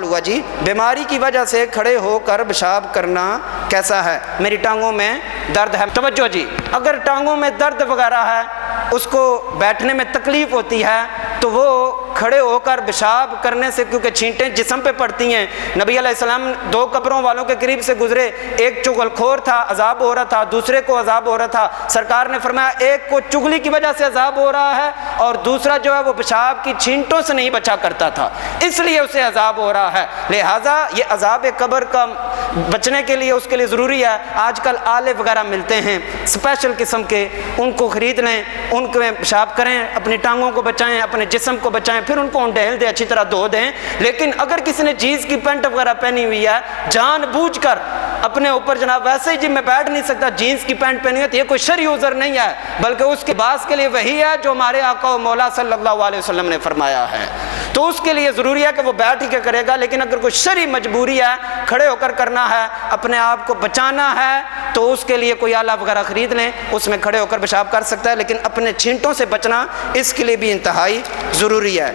ہوا جی بیماری کی وجہ سے کھڑے ہو کر پیشاب کرنا کیسا ہے؟ میری ٹانگوں میں درد ہے۔ توجہ جی، اگر ٹانگوں میں درد وغیرہ ہے، اس کو بیٹھنے میں تکلیف ہوتی ہے، تو وہ کھڑے ہو کر پیشاب کرنے سے، کیونکہ چھینٹیں جسم پہ پڑتی ہیں۔ نبی علیہ السلام دو قبروں والوں کے قریب سے گزرے، ایک چغل خور تھا، عذاب ہو رہا تھا، دوسرے کو عذاب ہو رہا تھا۔ سرکار نے فرمایا ایک کو چغلی کی وجہ سے عذاب ہو رہا ہے، اور دوسرا جو ہے وہ پیشاب کی چھینٹوں سے نہیں بچا کرتا تھا، اس لیے اسے عذاب ہو رہا ہے۔ لہٰذا یہ عذاب قبر کا بچنے کے لیے اس کے لیے ضروری ہے۔ آج کل آلے وغیرہ ملتے ہیں اسپیشل قسم کے، ان کو خرید لیں، ان کو پیشاب کریں، اپنی ٹانگوں کو بچائیں، اپنے جسم کو بچائیں، پھر ان کو ڈہل دیں، اچھی طرح دھو دیں۔ لیکن اگر کسی نے جینس کی پینٹ وغیرہ پہنی ہوئی ہے، جان بوجھ کر اپنے اوپر جناب ویسے ہی جی میں بیٹھ نہیں سکتا، جینس کی پینٹ پہنی ہوئی ہے، تو یہ کوئی شرعی عذر نہیں ہے، بلکہ اس کے باعث کے لیے وہی ہے جو ہمارے آقا و مولا صلی اللہ علیہ وسلم نے فرمایا ہے۔ تو اس کے لیے ضروری ہے کہ وہ بیٹھ ہی کے کرے گا۔ لیکن اگر کوئی شرعی مجبوری ہے، کھڑے ہو کر کرنا ہے، اپنے آپ کو بچانا ہے، تو اس کے لیے کوئی آلہ وغیرہ خرید لیں، اس میں کھڑے ہو کر پیشاب کر سکتا ہے۔ لیکن اپنے چھینٹوں سے بچنا اس کے لیے بھی انتہائی ضروری ہے۔